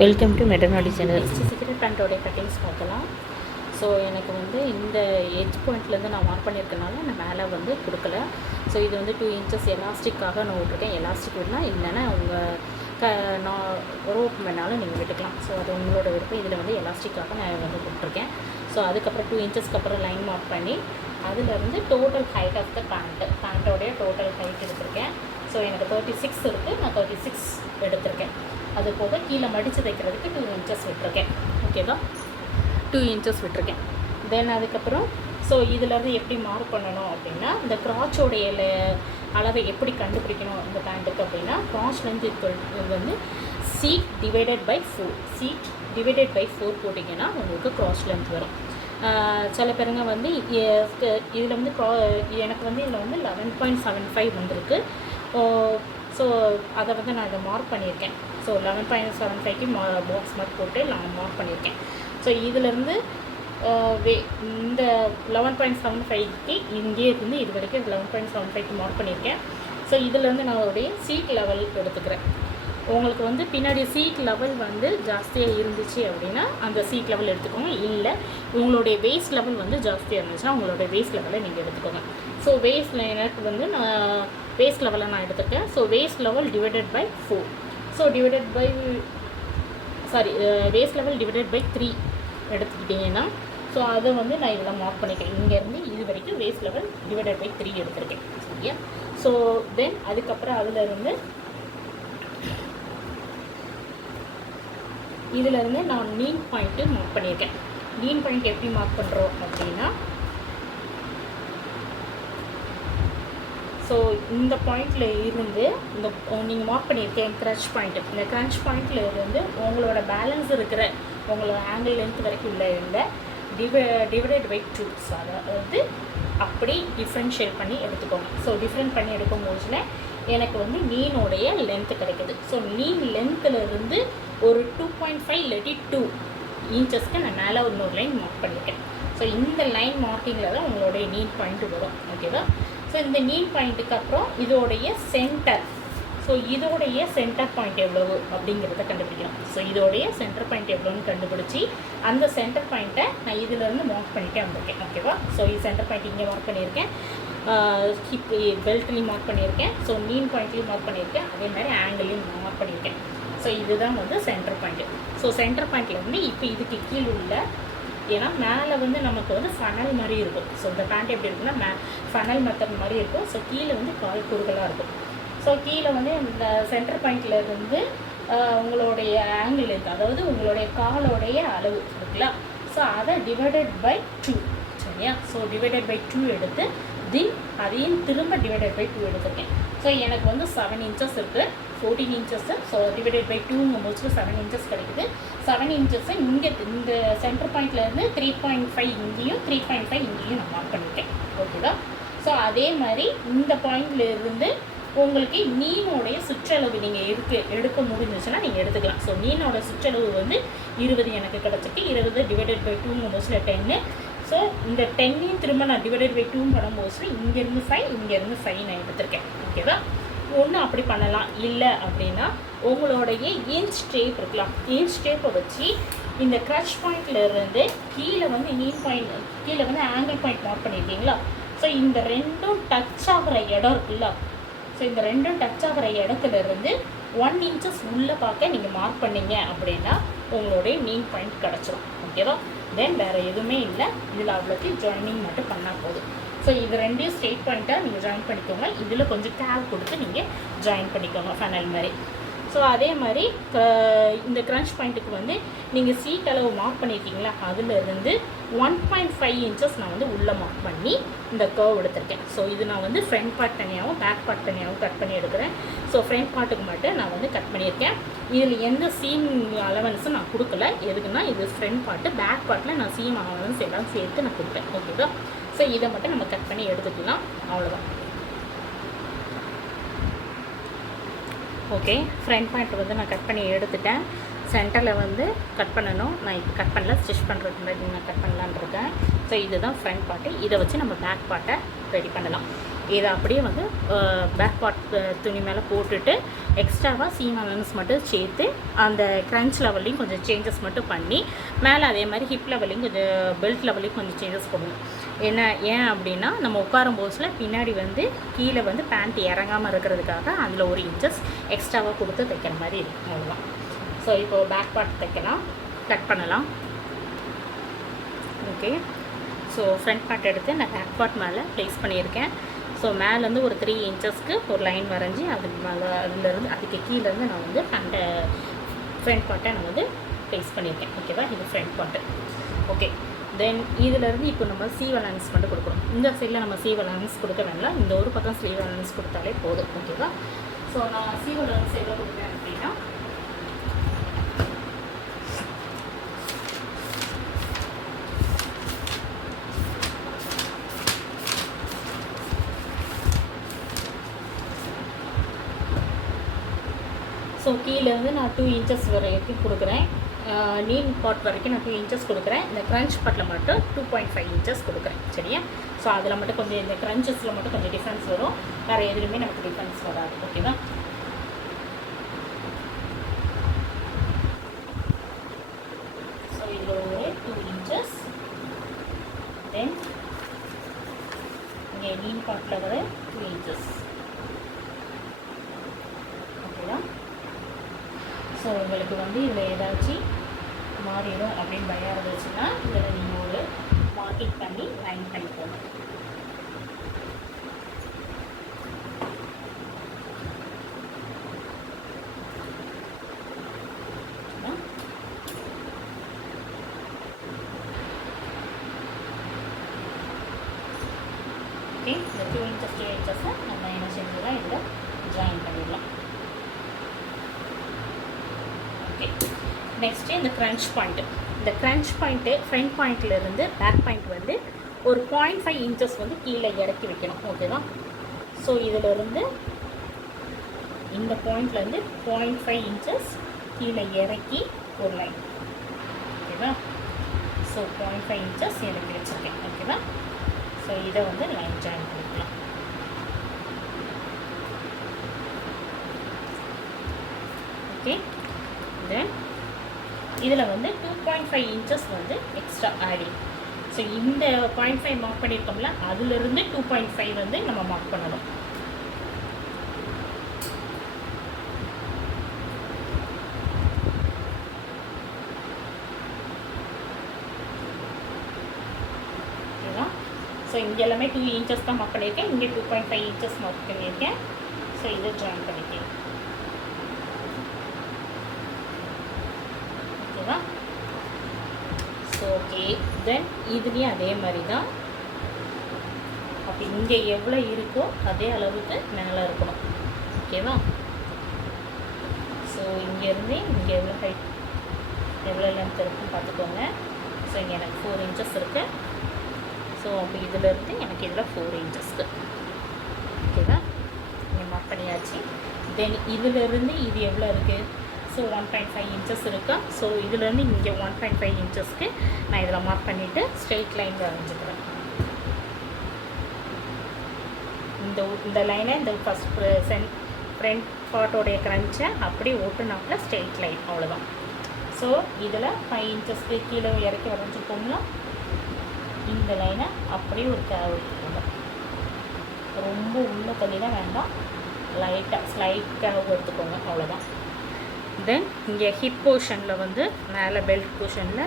Welcome to மெட்டர்னாலி channel. சீக்கிரம் பேண்ட்டோடைய cuttings பார்க்கலாம். So எனக்கு வந்து இந்த எட்ஜ் பாயிண்ட்லேருந்து நான் மார்க் பண்ணியிருக்கனால நான் மேலே வந்து கொடுக்கல. ஸோ இது வந்து 2 இன்ச்சஸ் எலாஸ்டிக்காக நான் விட்ருக்கேன். எலாஸ்டிக் விடலாம், இல்லைன்னா உங்கள் நான் ரோப் வேணாலும் நீங்கள் விட்டுக்கலாம். ஸோ அது உங்களோட விருப்பம். இதில் வந்து எலாஸ்டிக்காக நான் வந்து கொடுத்துருக்கேன். ஸோ அதுக்கப்புறம் 2 இன்ச்சஸ்க்கு அப்புறம் லைன் மார்க் பண்ணி அதிலேருந்து டோட்டல் ஹைட் ஆஃப் த பேண்ட்டோடைய டோட்டல் ஹைட் எடுத்திருக்கேன். ஸோ எனக்கு 36 இருக்குது, நான் 36 எடுத்திருக்கேன். அது போக கீழே மடித்து தைக்கிறதுக்கு 2 இன்ச்சஸ் விட்டுருக்கேன். ஓகேவா, 2 இன்ச்சஸ் விட்டுருக்கேன். தென் அதுக்கப்புறம் ஸோ இதிலேருந்து எப்படி மார்க் பண்ணணும் அப்படின்னா, இந்த க்ராச்சோடைய அளவை எப்படி கண்டுபிடிக்கணும் இந்த பேண்ட்டுக்கு அப்படின்னா, க்ராச் லென்த் வந்து சீட் டிவைடட் பை 4 போட்டிங்கன்னா உங்களுக்கு க்ராச் லென்த் வரும். சில பேருங்க வந்து இதில் வந்து எனக்கு வந்து இதில் வந்து 11.75 வந்திருக்கு. ஸோ அதை வந்து நான் இதை மார்க் பண்ணியிருக்கேன். ஸோ 11.75க்கு பாக்ஸ் மார்க் போட்டு நான் மார்க் பண்ணியிருக்கேன். ஸோ இதிலேருந்து இந்த 11.75க்கு இங்கே இருந்து இது வரைக்கும் 11.75க்கு மார்க் பண்ணியிருக்கேன். ஸோ இதிலேருந்து நான் உடைய சீட் லெவல் எடுத்துக்கிறேன். உங்களுக்கு வந்து பின்னாடி சீட் லெவல் வந்து ஜாஸ்தியாக இருந்துச்சு அப்படின்னா அந்த சீட் லெவல் எடுத்துக்கோங்க. இல்லை உங்களுடைய வேஸ்ட் லெவல் வந்து ஜாஸ்தியாக இருந்துச்சுன்னா உங்களுடைய வேஸ்ட் லெவலை நீங்கள் எடுத்துக்கோங்க. ஸோ எனக்கு வந்து நான் வேஸ்ட் லெவலை நான் எடுத்துருக்கேன். So waist level divided by 4. So waist level divided by 3 எடுத்துக்கிட்டிங்கன்னா ஸோ அதை வந்து நான் இதில் மார்க் பண்ணிக்கிறேன். இங்கேருந்து இது வரைக்கும் வேஸ்ட் லெவல் டிவைடட் பை 3 எடுத்திருக்கேன். சரியா? ஸோ தென் அதுக்கப்புறம் இதிலேருந்து நான் நீன் பாயிண்ட்டு மார்க் பண்ணியிருக்கேன். நீன் பாயிண்ட் எப்படி மார்க் பண்ணுறோம் அப்படின்னா, ஸோ இந்த பாயிண்டில் இருந்து இந்த நீங்கள் மார்க் பண்ணியிருக்கேன் க்ரன்ச் பாயிண்ட்டு. இந்த க்ரன்ச் பாயிண்டில் இருந்து உங்களோட பேலன்ஸ் இருக்கிற உங்களோட ஆங்கிள் லென்த் வரைக்கும் உள்ள டிவைடட் பை 2. ஸோ அதாவது அப்படி டிஃப்ரென்ஷியேட் பண்ணி எடுத்துக்கோங்க. ஸோ டிஃப்ரெண்ட் பண்ணி எடுக்கும் போதுல எனக்கு வந்து நீனோடைய லென்த்து கிடைக்குது. ஸோ நீன் லென்த்துலேருந்து ஒரு 2.5 இல்லாட்டி 2 இன்ச்சஸ்க்கு நான் மேலே இன்னொரு லைன் மார்க் பண்ணியிருக்கேன். ஸோ இந்த லைன் மார்க்கிங்கில் தான் உங்களுடைய நீன் பாயிண்ட்டு வரும். ஓகேவா? ஸோ இந்த நீன் பாயிண்ட்டுக்கு அப்புறம் இதோடைய சென்டர், ஸோ இதோடைய சென்டர் பாயிண்ட் எவ்வளவு அப்படிங்கிறத கண்டுபிடிக்கணும். ஸோ இதோடைய சென்டர் பாயிண்ட் எவ்வளோன்னு கண்டுபிடிச்சி அந்த சென்டர் பாயிண்ட்டை நான் இதிலேருந்து மார்க் பண்ணிட்டே வந்திருக்கேன். ஓகேவா? ஸோ இது சென்டர் பாயிண்ட் இங்கே மார்க் பண்ணியிருக்கேன், ஹிப் பெல்ட்லேயும் மார்க் பண்ணியிருக்கேன், ஸோ நீன் பாயிண்ட்லேயும் மார்க் பண்ணியிருக்கேன், அதே மாதிரி ஆங்கிள்லையும் மார்க் பண்ணியிருக்கேன். ஸோ இதுதான் வந்து சென்டர் பாயிண்ட்டு. ஸோ சென்டர் பாயிண்ட்லேருந்து இப்போ இதுக்கு கீழே உள்ள, ஏன்னா மேலே வந்து நமக்கு வந்து ஃபனல் மாதிரி இருக்கும். ஸோ இந்த பேண்ட் எப்படி இருக்குன்னா ஃபனல் மெத்தட் மாதிரி இருக்கும். ஸோ கீழே வந்து கால் குறுகலாக இருக்கும். ஸோ கீழே வந்து இந்த சென்டர் பாயிண்டில் இருந்து உங்களுடைய ஆங்கிள் இருக்குது, அதாவது உங்களுடைய காலோடைய அளவு இருக்குல்ல, ஸோ அதை டிவைடட் பை 2. சரியா? ஸோ டிவைடட் பை 2 எடுத்து அதையும் திரும்ப டிவைடட் பை 2 எடுத்துருக்கேன். ஸோ எனக்கு வந்து 7 இன்ச்சஸ் இருக்குது, 14 இன்ச்சஸ்ஸு. ஸோ டிவைடட் பை 2ங்கும்போது 7 இன்ச்சஸ் கிடைக்குது. 7 இன்ச்சஸ்ஸு இங்கே இந்த சென்டர் பாயிண்ட்லேருந்து 3.5 இங்கேயும் 3.5 இங்கேயும் நான் மார்க் பண்ணிட்டேன். ஓகேவா? ஸோ அதே மாதிரி இந்த பாயிண்ட்லேருந்து உங்களுக்கு நீனோடைய சுற்றளவு நீங்கள் எடுக்க முடிஞ்சிச்சுன்னா நீங்கள் எடுத்துக்கலாம். ஸோ நீனோட சுற்றளவு வந்து 20 எனக்கு கிடச்சிட்டு 20 டிவைடட் பை 2ங்கும்போது 10. ஸோ இந்த 10ஐயும் திரும்ப நான் டிவைடட் பை 2 பண்ணும்போது இங்கேருந்து 5 இங்கேருந்து 5 நான் எடுத்திருக்கேன். ஓகேவா? ஒன்று அப்படி பண்ணலாம். இல்லை அப்படின்னா உங்களுடைய இன்ச் டேப் இருக்கலாம், இன்ச் டேப்பை வச்சு இந்த க்ரச் பாயிண்ட்லேருந்து கீழே வந்து நீன் பாயிண்ட், கீழே வந்து ஆங்கிள் பாயிண்ட் மார்க் பண்ணியிருக்கீங்களா? ஸோ இந்த ரெண்டும் டச் ஆகிற இடம் இருக்குல்ல, ஸோ இந்த ரெண்டும் டச் ஆகிற இடத்துலேருந்து 1 இன்ச்சஸ் உள்ளே பார்க்க நீங்கள் மார்க் பண்ணிங்க அப்படின்னா உங்களுடைய நீன் பாயிண்ட் கிடச்சிரும். ஓகேவா? தென் வேறு எதுவுமே இல்லை, இதில் அவ்வளோக்கு ஜாயினிங் மட்டும் பண்ணால் போதும். ஸோ இது ரெண்டையும் ஸ்ட்ரெயிட் பாயிண்ட்டாக நீங்கள் ஜாயின் பண்ணிக்கோங்க. இதில் கொஞ்சம் கேப் கொடுத்து நீங்கள் ஜாயின் பண்ணிக்கோங்க ஃபனல் மாதிரி. ஸோ அதே மாதிரி இந்த க்ரன்ச் பாயிண்ட்டுக்கு வந்து நீங்கள் சீட் அளவு மார்க் பண்ணியிருக்கீங்களா, அதிலிருந்து 1.5 இன்ச்சஸ் நான் வந்து உள்ளே மார்க் பண்ணி இந்த கர்வ் எடுத்திருக்கேன். ஸோ இது நான் வந்து ஃப்ரண்ட் பார்ட் தனியாகவும் பேக் பார்ட் தனியாகவும் கட் பண்ணி எடுக்கிறேன். ஸோ ஃப்ரண்ட் பார்ட்டுக்கு மட்டும் நான் வந்து கட் பண்ணியிருக்கேன். இதில் எந்த சீம் அலவன்ஸும் நான் கொடுக்கல. எதுக்குன்னா இது ஃப்ரண்ட் பார்ட்டு, பேக் பார்ட்டில் நான் சீம் அலவன்ஸ் எல்லாம் சேர்த்து நான் கொடுப்பேன். ஓகேவா? ஸோ இதை மட்டும் நம்ம கட் பண்ணி எடுத்துக்கலாம். அவ்வளோதான். ஓகே, ஃப்ரண்ட் பாயிண்ட் வந்து நான் கட் பண்ணி எடுத்துட்டேன். சென்டரில் வந்து கட் பண்ணணும். நான் இப்போ கட் பண்ணல, ஸ்டிச் பண்ணுறதுக்கு முன்னாடி நான் கட் பண்ணலான்னு இருக்கேன். ஸோ இதுதான் ஃப்ரண்ட் பார்ட்டு. இதை வச்சு நம்ம பேக் பார்ட்டை ரெடி பண்ணலாம். இதை அப்படியே வந்து பேக் பார்ட் துணி மேலே போட்டுட்டு எக்ஸ்ட்ராவாக சீம் அலவன்ஸ் மட்டும் சேர்த்து அந்த க்ரன்ச் லெவல்லையும் கொஞ்சம் சேஞ்சஸ் மட்டும் பண்ணி மேலே அதே மாதிரி ஹிப் லெவல்லையும் கொஞ்சம் பெல்ட் லெவல்லையும் கொஞ்சம் சேஞ்சஸ் பண்ணணும். ஏன் அப்படின்னா நம்ம உட்காரும் போஸில் பின்னாடி வந்து கீழே வந்து பேண்ட் இறங்காமல் இருக்கிறதுக்காக அதில் ஒரு இன்ச்சஸ் எக்ஸ்ட்ராவாக கொடுத்து தைக்கிற மாதிரி இருக்கும். அவ்வளோதான். ஸோ இப்போது பேக் பார்ட் தைக்கலாம், கட் பண்ணலாம். ஓகே, ஸோ ஃப்ரண்ட் பார்ட் எடுத்து நான் பேக் பார்ட் மேலே ப்ளேஸ் பண்ணியிருக்கேன். ஸோ மேலேருந்து ஒரு 3 இன்ச்சஸ்க்கு ஒரு லைன் வரைஞ்சி அதுக்கு மேலே அதுலேருந்து அதுக்கு கீழேருந்து நான் வந்து ஃப்ரண்ட் பார்ட்டை நான் வந்து ப்ளேஸ் பண்ணியிருக்கேன். ஓகேவா, இது ஃப்ரண்ட் பார்ட்டு. ஓகே, தென் இதிலேருந்து இப்போ நம்ம சீவ் அலவன்ஸ் மட்டும் கொடுக்குறோம். இந்த சைடில் நம்ம சீவ் அலவன்ஸ் கொடுக்க வேண்டாம், இந்த ஒரு பக்கம் சீவ் அலவன்ஸ் கொடுத்தாலே போதும். ஓகேவா, ஸோ நான் சீவ் அலவன்ஸ் எவ்வளோ கொடுக்குறேன் அப்படின்னா ஸோ கீழேருந்து நான் 2 இன்ச்சஸ் வரைக்கும் கொடுக்குறேன். நீ பார்ட் வரைக்கும் நான் 2 இன்ச்சஸ் கொடுக்குறேன். இந்த க்ரன்ச் பார்ட்டில் மட்டும் 2.5 இன்ச்சஸ் கொடுக்குறேன். சரியா, ஸோ அதில் மட்டும் கொஞ்சம் இந்த க்ரன்ச்சஸில் மட்டும் கொஞ்சம் டிஃப்ரென்ஸ் வரும், வேறு எதுலையுமே நமக்கு டிஃப்ரென்ஸ் வராது. ஓகேவா, ஸோ இதில் ஒரு 2 இன்ச்சஸ், தென் இங்கே நீ பார்ட்டில் வர 2 இன்ச்சஸ். ஓகேவா, ஸோ உங்களுக்கு வந்து இதில் ஏதாச்சும் மாறிடும் அப்படின்னு பயம் இருந்துச்சுன்னா இதில் நீங்கள் ஒரு மார்க்கிங் பண்ணி லைன் பண்ணிக்கோங்க. ஓகே, இந்த 2 இன்ச்சஸை நம்ம என்ன செஞ்சுதான் இதில் ஜாயின் பண்ணிடலாம். ஓகே, நெக்ஸ்ட்டு இந்த க்ரன்ச் பாயிண்ட்டு. இந்த க்ரன்ச் பாயிண்ட்டு ஃப்ரண்ட் பாயிண்ட்லேருந்து பேக் பாயிண்ட் வந்து ஒரு 0.5 இன்ச்சஸ் வந்து கீழே இறக்கி வைக்கணும். ஓகேவா, ஸோ இதிலிருந்து இந்த பாயிண்ட்லேருந்து 0.5 இன்ச்சஸ் கீழே இறக்கி ஒரு லைன். ஓகேவா, ஸோ 0.5 இன்ச்சஸ் இறக்கி வச்சுருக்கேன். ஓகேவா, ஸோ இதை வந்து லைன் ஜாயின் பண்ணிக்கலாம். ஓகே, தென் இதில் வந்து 2.5 இன்ச்சஸ் வந்து எக்ஸ்ட்ரா ஆடிங். ஸோ இந்த 0.5 மார்க் பண்ணியிருக்கோம்ல, அதுலேருந்து 2.5 வந்து நம்ம மார்க் பண்ணணும். ஓகேவா, ஸோ இங்கே எல்லாமே 2 இன்ச்சஸ் தான் மார்க் பண்ணியிருக்கேன், இங்கே 2.5 இன்ச்சஸ் மார்க் பண்ணியிருக்கேன். ஸோ இதை ஜாயின் பண்ணிக்கிறேன். ஓகேவா, ஸோ ஓகே, தென் இதுலேயும் அதே மாதிரி தான். அப்போ இங்கே எவ்வளோ இருக்கோ அதே அளவுக்கு மேலே இருக்கணும். ஓகேவா, ஸோ இங்கேருந்து இங்கே எவ்வளோ ஹைட் எவ்வளோ லென்த் இருக்குன்னு பார்த்துக்கோங்க. ஸோ இங்கே எனக்கு 4 இன்ச்சஸ் இருக்குது. ஸோ அப்போ இதிலேருந்து எனக்கு இதில் 4 இன்ச்சஸ்க்கு. ஓகேவா, இங்கே மார்க் பண்ணியாச்சு. தென் இதிலேருந்து இது எவ்வளோ இருக்குது? ஸோ 1.5 இன்ச்சஸ் இருக்கா. ஸோ இதுலேருந்து இங்கே 1.5 இன்ச்சஸ்க்கு நான் இதில் மார்க் பண்ணிவிட்டு ஸ்ட்ரெயிட் லைன் வரைஞ்சிக்கிறேன். இந்த லைனை இந்த ஃபஸ்ட் ஃப்ரண்ட் பார்ட்டோடைய க்ரன்ச்சை அப்படியே ஓட்டுனாப்பில் ஸ்ட்ரெயிட் லைன், அவ்வளோதான். ஸோ இதில் 5 இன்ச்சஸ்க்கு கீழே இறக்கி வரைஞ்சிக்கோங்களா. இந்த லைனை அப்படியே ஒரு கேவ் எடுத்துக்கோங்க. ரொம்ப உள்ள தள்ளிலாம் வேண்டாம், லைட்டாக ஸ்லைட் கேவ் எடுத்துக்கோங்க, அவ்வளோதான். தென் இங்கே ஹிப் போர்ஷனில் வந்து மேலே பெல்ட் போர்ஷனில்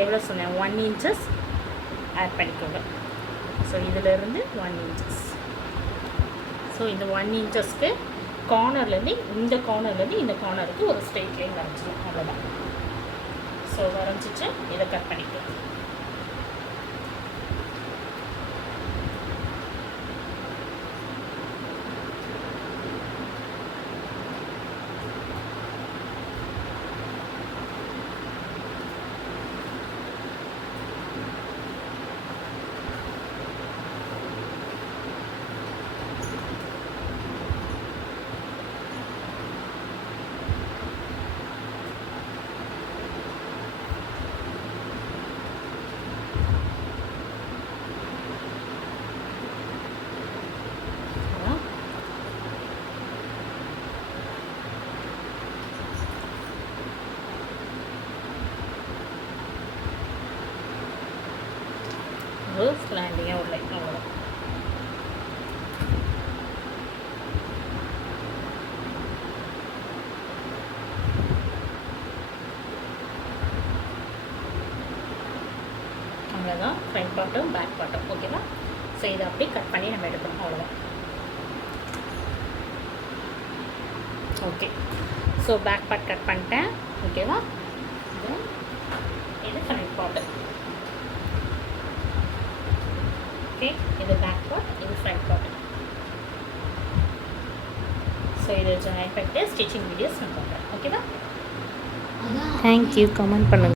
எவ்வளோ சொன்னேன், 1 இன்ச்சஸ் ஆட் பண்ணிக்கோங்க. ஸோ இதிலேருந்து 1 இன்ச்சஸ். ஸோ இந்த 1 இன்ச்சஸ்க்கு கார்னர்லேருந்து இந்த கார்னர்லேருந்து இந்த கார்னருக்கு ஒரு ஸ்ட்ரெயிட் லைன் வரைஞ்சிடும், அவ்வளோதான். ஸோ வரைஞ்சிட்டு இதை கட் பண்ணிக்கலாம். ஒரு ஸ்லாண்டிங்காக உள்ள அவ்வளோதான். அவ்வளோதான் ஃப்ரண்ட் பார்ட்டும் பேக் பார்ட்டும். ஓகேவா? ஸோ இதை அப்படியே கட் பண்ணி நம்ம எடுக்கணும். அவ்வளோதான். Okay, so back part cut பண்ணிட்டேன். ஓகேவா? இது ஃப்ரண்ட் பார்ட்டு. ஓகே, இது பேக் பார்ட், இது ஃப்ரண்ட் பார்ட். ஸோ இதை ஜாயின் பண்ணிட்டு ஸ்டிச்சிங் வீடியோஸ் நான் பண்ணுறேன். ஓகேவா? தேங்க்யூ. கமெண்ட் பண்ணுங்கள்.